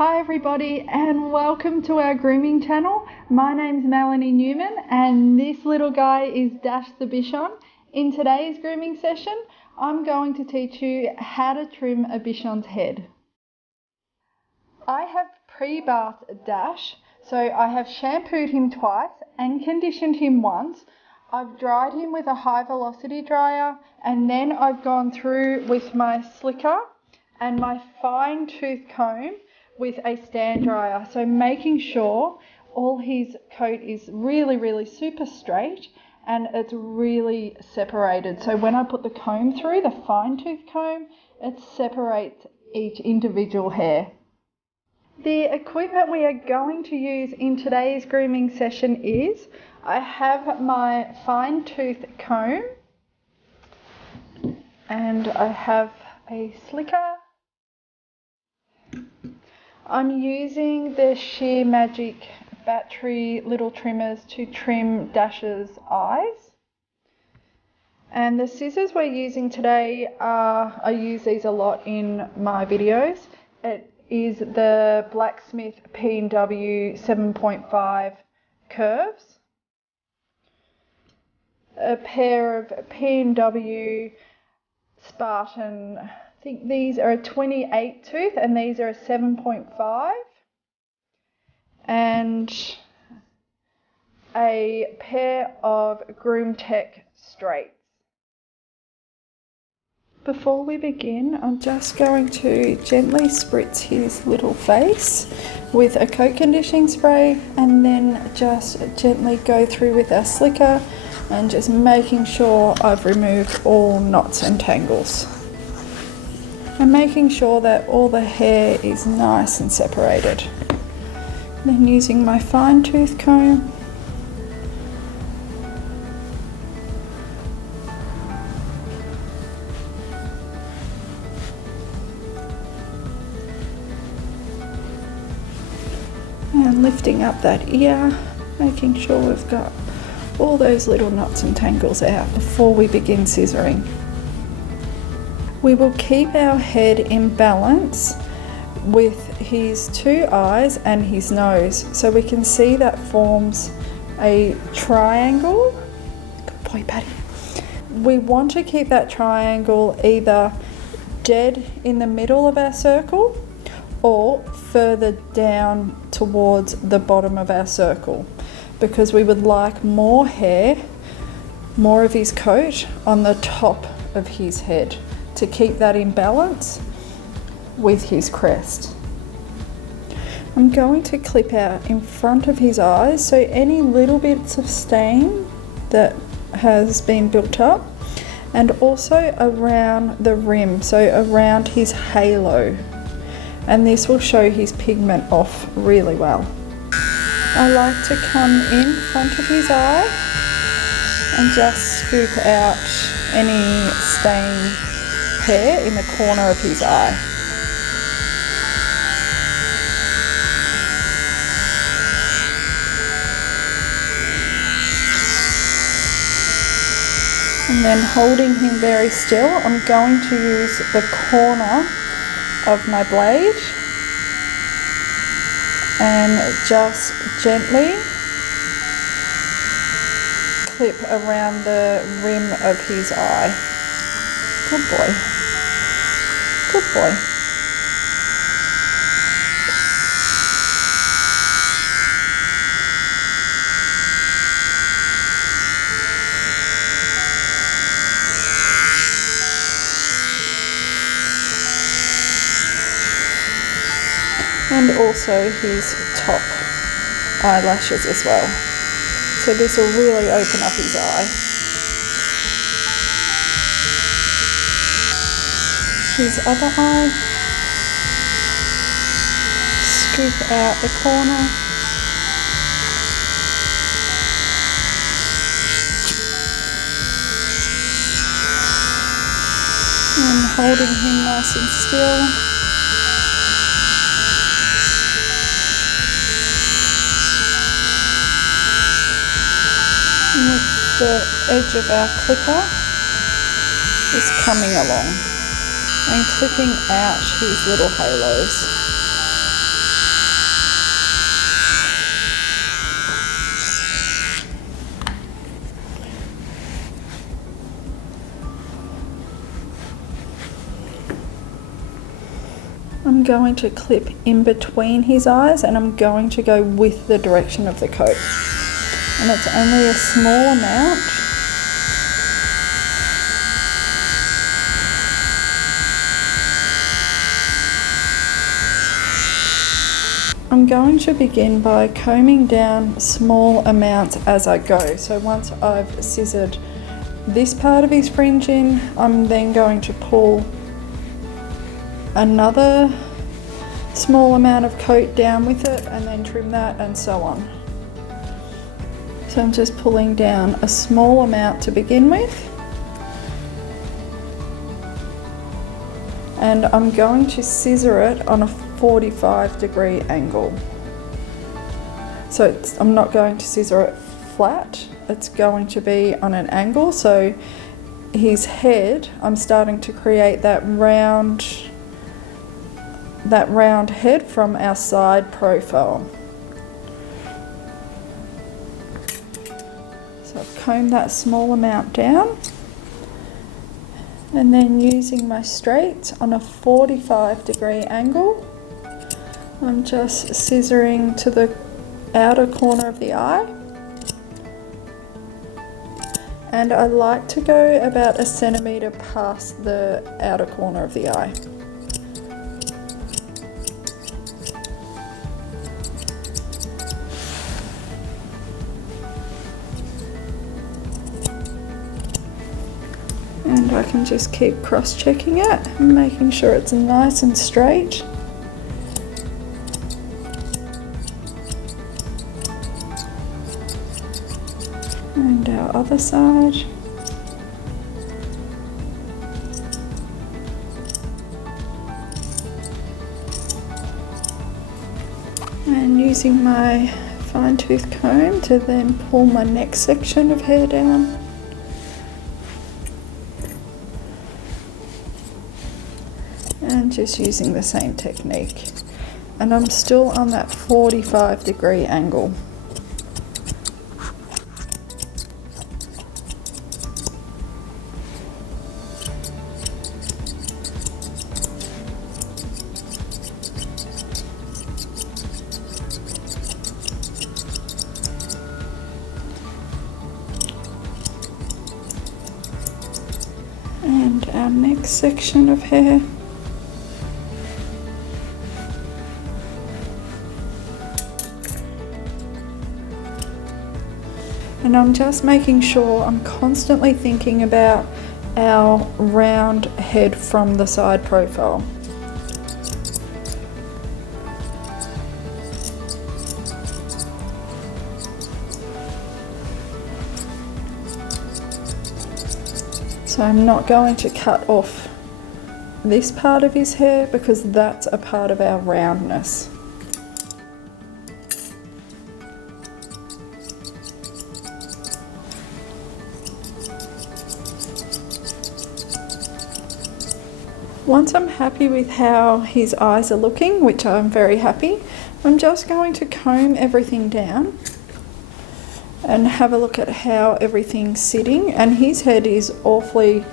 Hi everybody and welcome to our grooming channel. My name's Melanie Newman and this little guy is Dash the Bichon. In today's grooming session, I'm going to teach you how to trim a Bichon's head. I have pre-bathed Dash, so I have shampooed him twice and conditioned him once. I've dried him with a high velocity dryer and then I've gone through with my slicker and my fine tooth comb with a stand dryer, so making sure all his coat is really super straight and it's really separated. So when I put the comb through, the fine tooth comb, it separates each individual hair. The equipment we are going to use in today's grooming session is, I have my fine tooth comb and I have a slicker. I'm using the Sheer Magic battery little trimmers to trim Dash's eyes. And the scissors we're using today I use these a lot in my videos. It is the Blacksmith P&W 7.5 curves. A pair of P&W Spartan, I think these are a 28 tooth and these are a 7.5, and a pair of Groom Tech straights. Before we begin, I'm just going to gently spritz his little face with a coat conditioning spray and then just gently go through with our slicker and just making sure I've removed all knots and tangles. And making sure that all the hair is nice and separated. Then using my fine tooth comb, and lifting up that ear, making sure we've got all those little knots and tangles out before we begin scissoring. We will keep our head in balance with his two eyes and his nose, so we can see that forms a triangle. Good boy, Patty. We want to keep that triangle either dead in the middle of our circle or further down towards the bottom of our circle, because we would like more hair, more of his coat on the top of his head, to keep that in balance with his crest. I'm going to clip out in front of his eyes, so any little bits of stain that has been built up, and also around the rim, so around his halo, and this will show his pigment off really well. I like to come in front of his eye and just scoop out any stain hair in the corner of his eye. And then holding him very still, I'm going to use the corner of my blade and just gently clip around the rim of his eye. Good boy. Good boy. And also his top eyelashes as well. So this will really open up his eye. His other eye, scoop out the corner, and holding him nice and still. And with the edge of our clipper is coming along and clipping out his little halos. I'm going to clip in between his eyes, and I'm going to go with the direction of the coat. And it's only a small amount. I'm going to begin by combing down small amounts as I go. So once I've scissored this part of his fringe in, I'm then going to pull another small amount of coat down with it and then trim that, and so on. So I'm just pulling down a small amount to begin with, and I'm going to scissor it on a 45-degree angle. So I'm not going to scissor it flat, it's going to be on an angle. So his head, I'm starting to create that round head from our side profile. So I've combed that small amount down, and then using my straight on a 45-degree angle, I'm just scissoring to the outer corner of the eye, and I like to go about a centimetre past the outer corner of the eye. And I can just keep cross-checking it, making sure it's nice and straight. And our other side. And using my fine-tooth comb to then pull my next section of hair down. And just using the same technique. And I'm still on that 45-degree angle. And our next section of hair. And I'm just making sure I'm constantly thinking about our round head from the side profile. So I'm not going to cut off this part of his hair because that's a part of our roundness. Once I'm happy with how his eyes are looking, which I'm very happy, I'm just going to comb everything down and have a look at how everything's sitting. And his head is awfully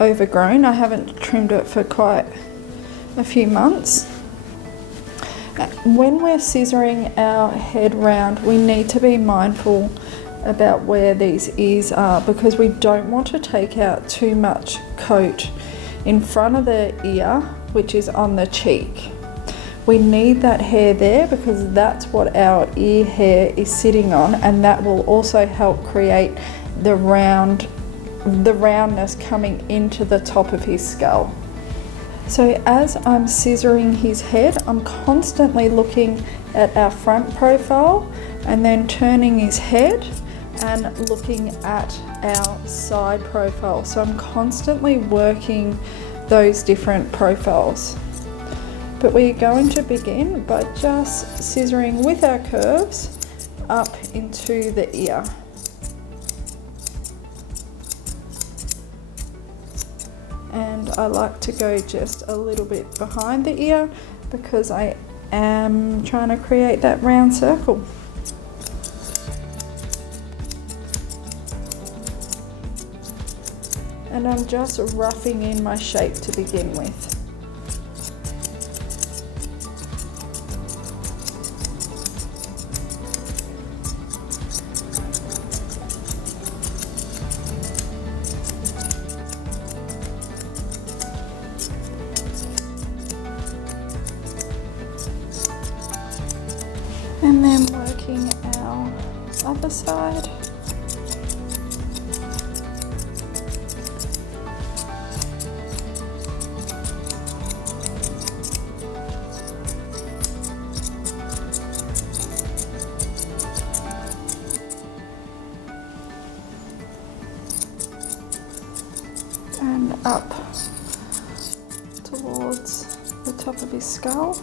overgrown. I haven't trimmed it for quite a few months. When we're scissoring our head round, we need to be mindful about where these ears are, because we don't want to take out too much coat in front of the ear, which is on the cheek. We need that hair there because that's what our ear hair is sitting on, and that will also help create the roundness coming into the top of his skull. So as I'm scissoring his head, I'm constantly looking at our front profile and then turning his head and looking at our side profile. So I'm constantly working those different profiles. But we're going to begin by just scissoring with our curves up into the ear. And I like to go just a little bit behind the ear because I am trying to create that round circle. And I'm just roughing in my shape to begin with. And then working our other side. And up towards the top of his skull.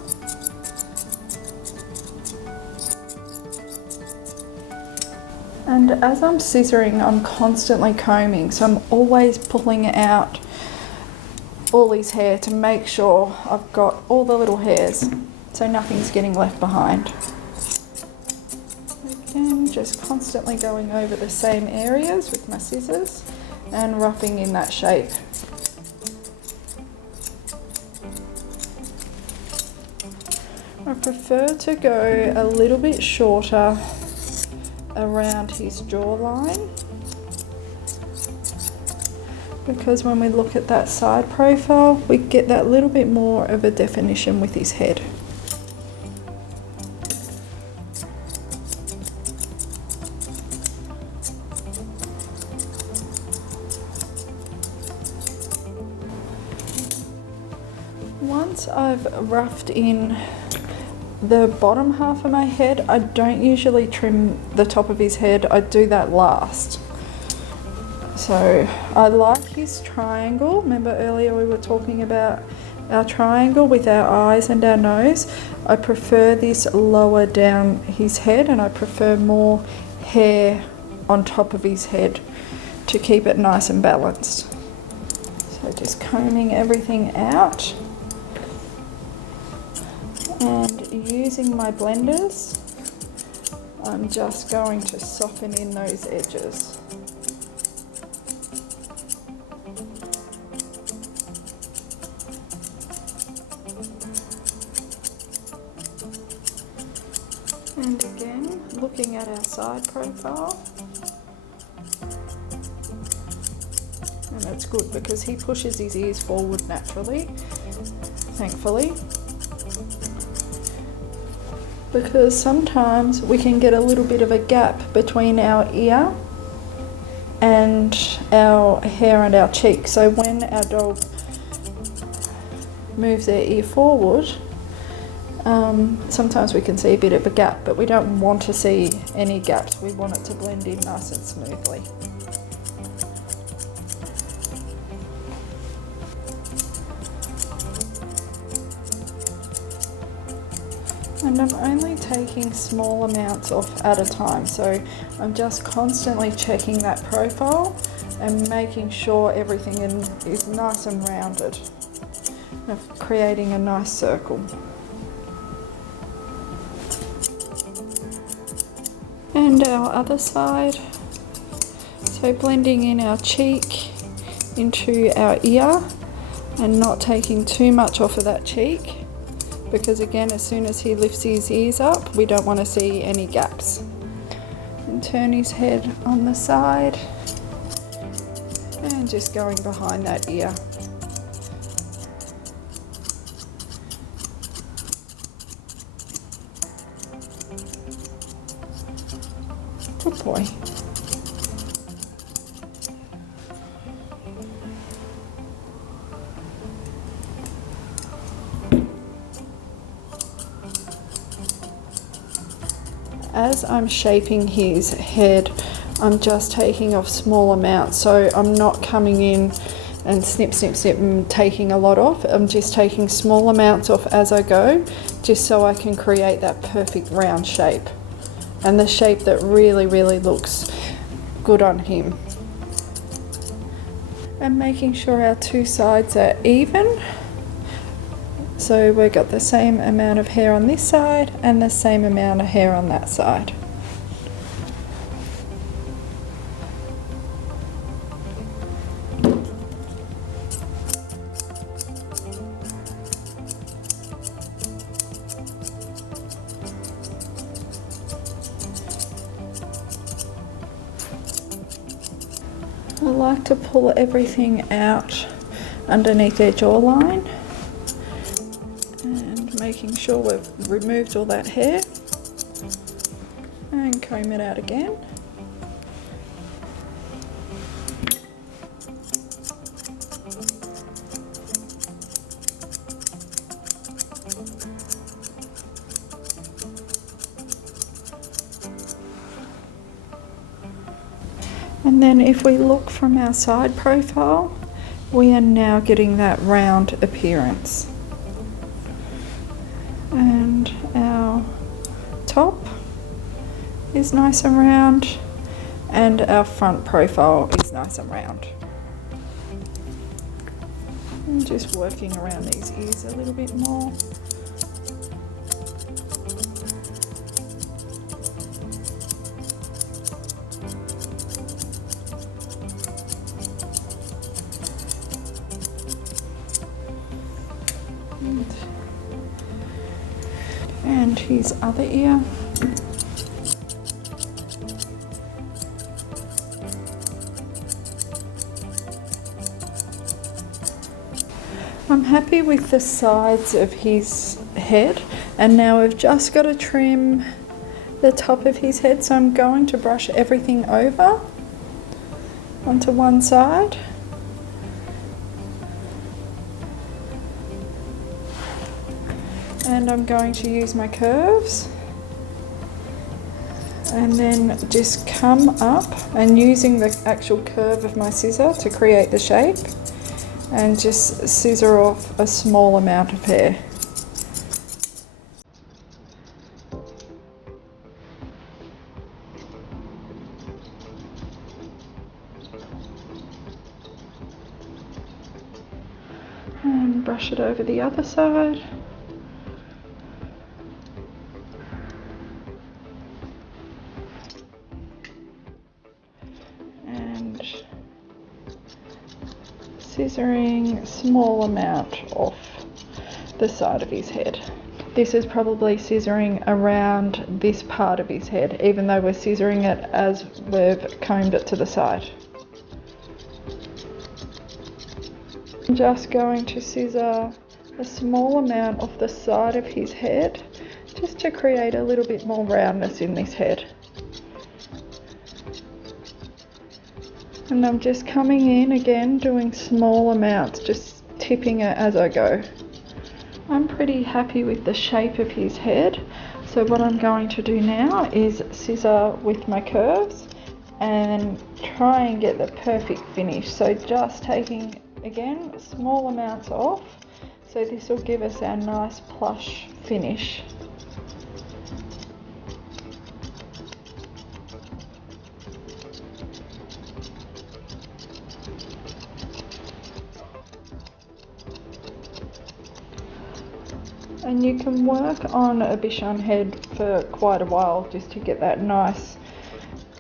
And as I'm scissoring, I'm constantly combing, so I'm always pulling out all his hair to make sure I've got all the little hairs, so nothing's getting left behind. Again, just constantly going over the same areas with my scissors and roughing in that shape. I prefer to go a little bit shorter around his jawline, because when we look at that side profile, we get that little bit more of a definition with his head. Once I've roughed in the bottom half of my head, I don't usually trim the top of his head, I do that last. So I like his triangle. Remember earlier we were talking about our triangle with our eyes and our nose? I prefer this lower down his head, and I prefer more hair on top of his head to keep it nice and balanced. So just combing everything out. And using my blenders, I'm just going to soften in those edges. And again, looking at our side profile. And it's good because he pushes his ears forward naturally, thankfully. Because sometimes we can get a little bit of a gap between our ear and our hair and our cheek. So when our dog moves their ear forward, sometimes we can see a bit of a gap, but we don't want to see any gaps. We want it to blend in nice and smoothly. And I'm only taking small amounts off at a time, so I'm just constantly checking that profile and making sure everything is nice and rounded, creating a nice circle. And our other side, so blending in our cheek into our ear and not taking too much off of that cheek. Because again, as soon as he lifts his ears up, we don't want to see any gaps. And turn his head on the side and just going behind that ear. Good boy. As I'm shaping his head, I'm just taking off small amounts, so I'm not coming in and snip, snip, snip and taking a lot off. I'm just taking small amounts off as I go, just so I can create that perfect round shape and the shape that really, really looks good on him. And making sure our two sides are even. So we've got the same amount of hair on this side and the same amount of hair on that side. I like to pull everything out underneath their jawline. Making sure we've removed all that hair. And comb it out again. And then if we look from our side profile, we are now getting that round appearance. And our top is nice and round, and our front profile is nice and round. I'm just working around these ears a little bit more. And his other ear. I'm happy with the sides of his head, and now we've just got to trim the top of his head, so I'm going to brush everything over onto one side. And I'm going to use my curves and then just come up and using the actual curve of my scissor to create the shape and just scissor off a small amount of hair. And brush it over the other side. Scissoring small amount off the side of his head. This is probably scissoring around this part of his head, even though we're scissoring it as we've combed it to the side. I'm just going to scissor a small amount off the side of his head just to create a little bit more roundness in this head. And I'm just coming in again, doing small amounts, just tipping it as I go. I'm pretty happy with the shape of his head. So what I'm going to do now is scissor with my curves and try and get the perfect finish. So just taking, again, small amounts off. So this will give us our nice plush finish. And you can work on a Bichon head for quite a while just to get that nice,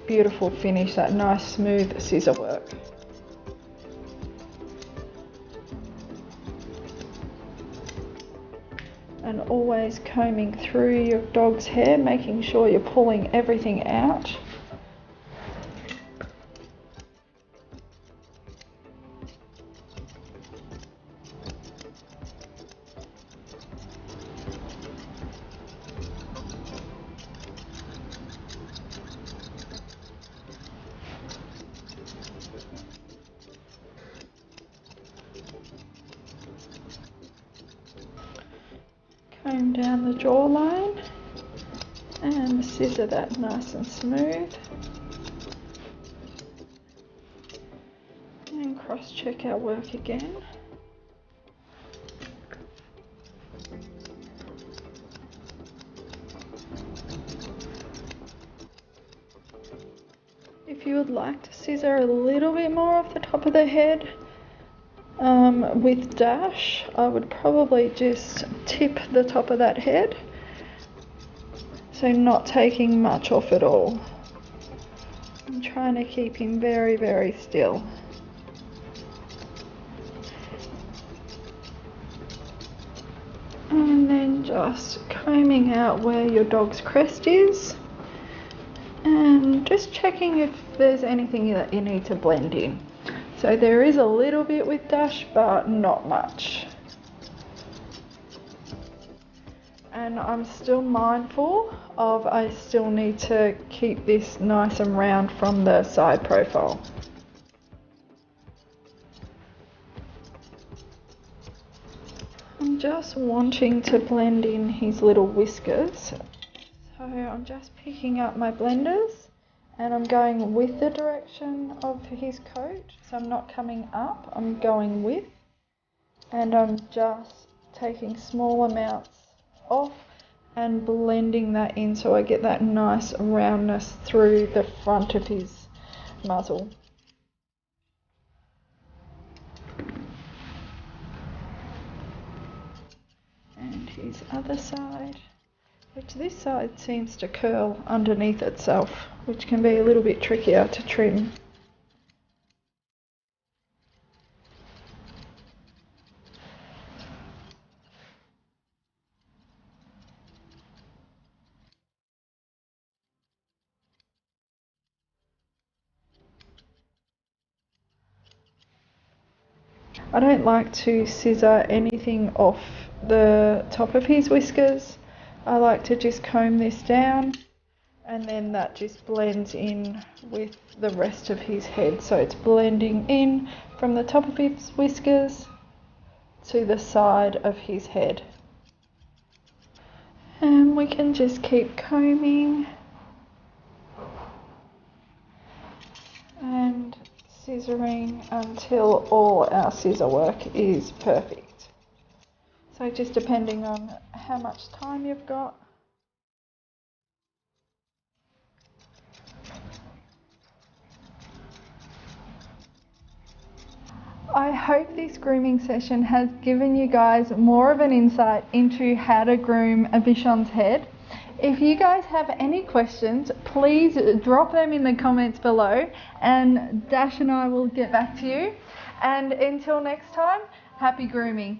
beautiful finish, that nice smooth scissor work. And always combing through your dog's hair, making sure you're pulling everything out. Comb down the jawline and scissor that nice and smooth. And cross check our work again. If you would like to scissor a little bit more off the top of the head, with dash, I would probably just tip the top of that head, so not taking much off at all. I'm trying to keep him very, very still. And then just combing out where your dog's crest is and just checking if there's anything that you need to blend in. So there is a little bit with dash, but not much. And I'm still mindful of I still need to keep this nice and round from the side profile. I'm just wanting to blend in his little whiskers. So I'm just picking up my blenders and I'm going with the direction of his coat. So I'm not coming up, I'm going with. And I'm just taking small amounts off and blending that in so I get that nice roundness through the front of his muzzle. And his other side, which this side seems to curl underneath itself, which can be a little bit trickier to trim. I don't like to scissor anything off the top of his whiskers. I like to just comb this down and then that just blends in with the rest of his head. So it's blending in from the top of his whiskers to the side of his head. And we can just keep combing and scissoring until all our scissor work is perfect. So just depending on how much time you've got. I hope this grooming session has given you guys more of an insight into how to groom a Bichon's head. If you guys have any questions, please drop them in the comments below and Dash and I will get back to you. And until next time, happy grooming.